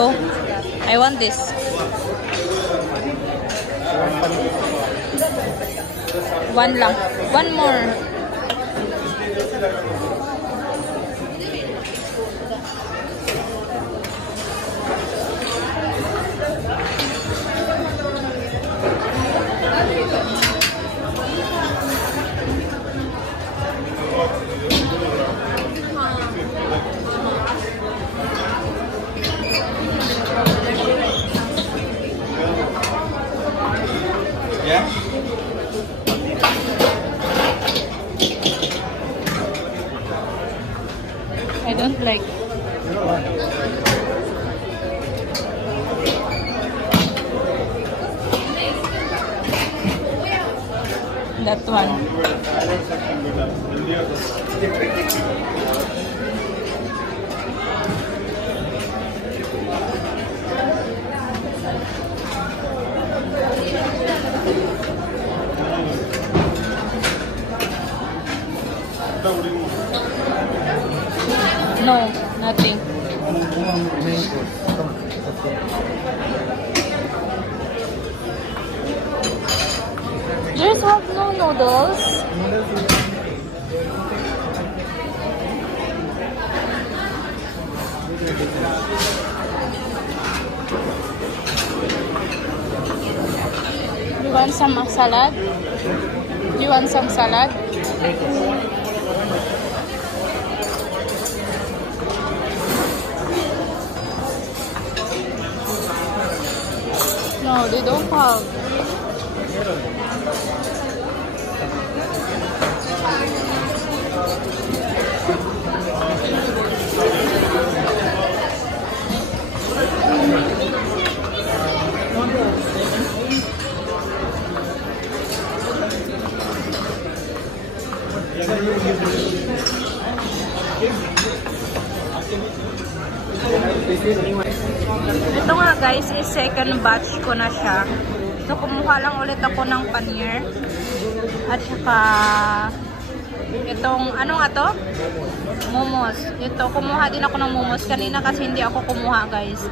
Go. I want this. One lang. One more. Yeah? I don't like. That one. No, nothing. There's have no noodles. You want some salad? You want some salad? No, they don't have. Ito nga guys, is second batch ko na siya. So kumuha lang ulit ako ng paneer. At saka itong, ano nga to? Momos. Ito, kumuha din ako ng momos. Kanina kasi hindi ako kumuha guys.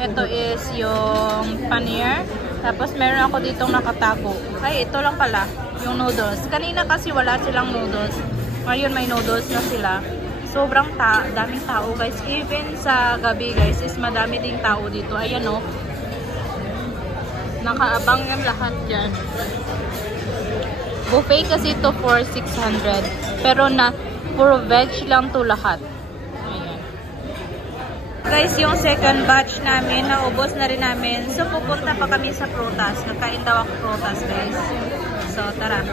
Ito is yung paneer. Tapos meron ako ditong nakatago. Ay, ito lang pala. Yung noodles. Kanina kasi wala silang noodles. Ngayon may noodles na sila. Sobrang daming tao guys. Even sa gabi guys is madami ding tao dito. Ayan o. Nakaabang yung lahat dyan. Buffet kasi ito for 600. Pero na puro veg lang to lahat. Ayan. Guys, yung second batch namin, naubos na rin namin. So pupunta pa kami sa prutas. Nagkain daw ako prutas guys. So tara.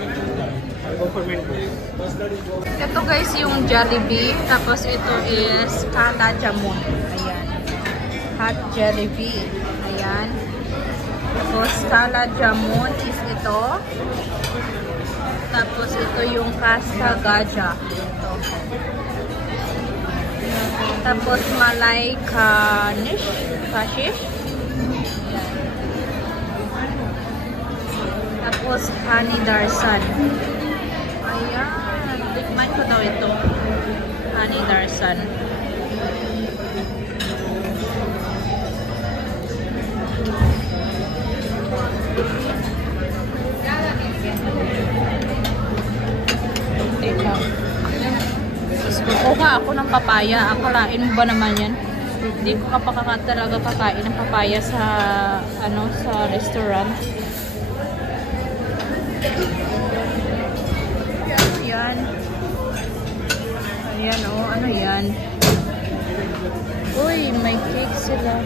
Ito guys yung Jollibee. Tapos ito is Kala Jamun. Ayan. Hot Jollibee. Ayan. Tapos Kala Jamun is ito. Tapos ito yung Kasta Gaja. Ito. Tapos Malay Kashish. Ayan. Tapos Honey Darsan. Ayan. Tikman ko daw ito. Honey Darsan. Teka. Kukuha ako ng papaya. Akalain mo ba naman yan? Hindi ko talaga kakain ng papaya sa sa restaurant. Ayan. Ayan oh, ano yan? Uy, may cake sila.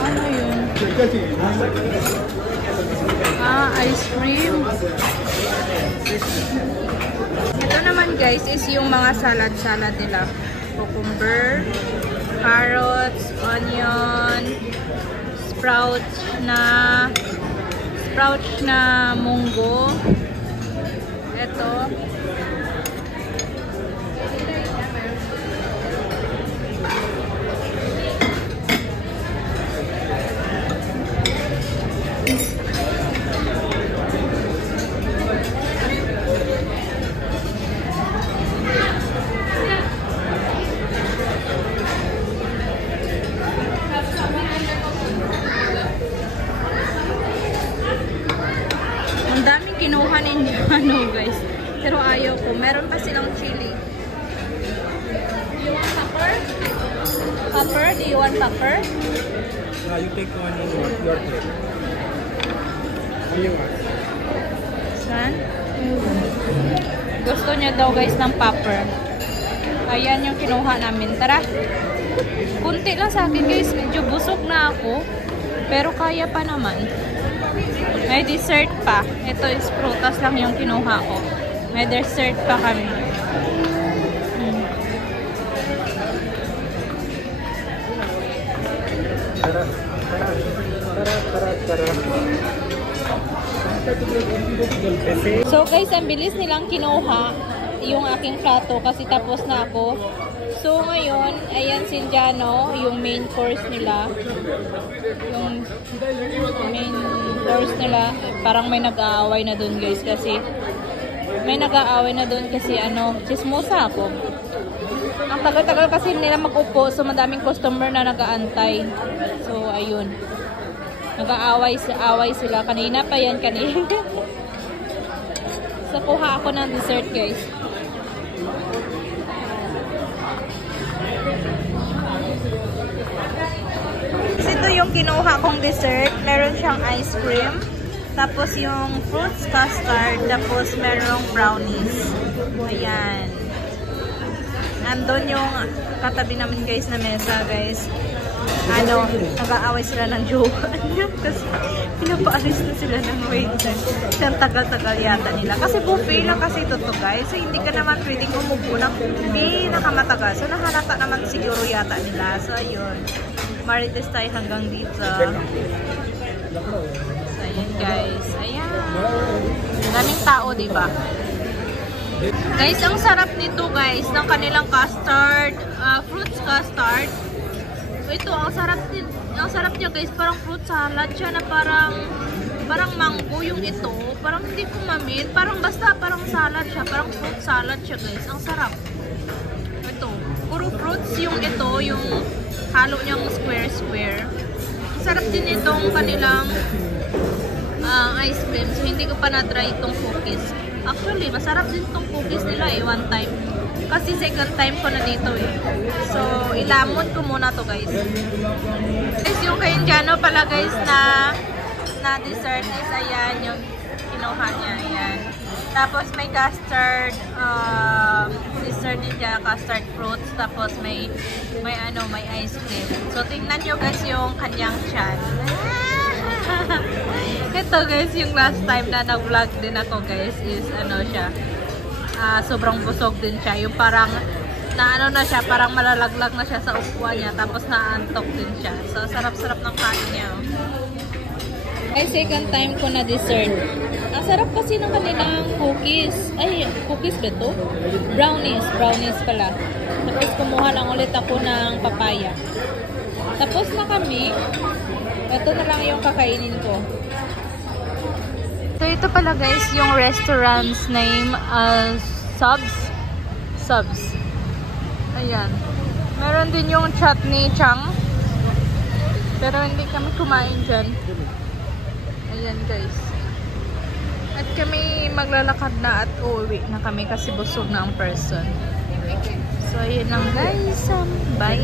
Ano yun? Ice cream. Ito naman guys is yung mga salad nila. Cucumber, carrots, onion, sprouts na munggo. Ito. kinuha ninyo ano guys. Pero ayaw ko. Meron pa silang chili. You want pepper? Pepper? Do you want pepper? No, you take one in your plate. What do you want? Saan? Gusto niya daw guys ng pepper. Ayan yung kinuha namin. Tara. Kunti lang sa akin guys. Medyo busog na ako. Pero kaya pa naman. May dessert pa. Ito is prutas lang yung kinuha ko. May dessert pa kami. So guys, ang bilis nilang kinuha yung aking plato kasi tapos na ako. So ngayon, ayan Sinjano, yung main course nila. Yung main course nila, parang may nag-aaway na dun guys kasi ano, chismosa ako. Ang tagal-tagal kasi nila mag-upo, so madaming customer na nag-aantay. So ayun. Nag-aaway sila. Kanina pa yan, kanina. So kuha ako ng dessert guys. Ito yung kinuha kong dessert. Meron siyang ice cream. Tapos yung fruits custard. Tapos merong brownies. Ayan. Nandun yung katabi namin guys na mesa guys. Ano, nag-aaway sila ng jowa niya. Kasi pinapaalis na sila ng waiter. Ang tagal-tagal yata nila. Kasi buffet lang kasi ito to guys. So hindi ka naman pwedeng umupo na hindi nakamatagal. So nahalata naman siguro yata nila. So ayun. Marites tayo hanggang dito. So ayan guys. Ayan. Daming tao diba? Guys, ang sarap nito guys. Ng kanilang custard. Fruits custard. Ito, ang sarap niya guys, parang fruit salad siya na parang mango yung ito, parang hindi ko mamin, parang salad siya, parang fruit salad siya guys, ang sarap. Ito, puro fruits yung ito, yung halo niyang square. Sarap din itong kanilang ice cream, so hindi ko pa na-try itong cookies. Actually, masarap din itong cookies nila one time. Kasi second time ko na dito eh. So, ilamon ko muna to guys. Guys, yung kay Indiano pala guys na dessert is ayan yung kinuha niya. Ayan. Tapos may custard dessert din siya, custard fruits. Tapos may ice cream. So, tingnan nyo guys yung kanyang chan. Ito guys, yung last time na nag-vlog din ako guys is ano siya. Sobrang busog din siya. Yung parang na siya, parang malalaglag na siya sa upuan niya. Tapos naantok din siya. So, sarap-sarap ng kain niya. Ay, second time ko na dessert. Ang sarap kasi ng kanilang cookies. Ay, cookies ba ito? Brownies pala. Tapos kumuha lang ulit ako ng papaya. Tapos na kami. Ito na lang yung kakainin ko. So, ito pala guys, yung restaurant's name, Subs. Ayan. Meron din yung chutney chang. Pero hindi kami kumain dyan. Ayan guys. At kami maglalakad na at uuwi na kami kasi busog na ang person. So, ayan lang guys. Bye!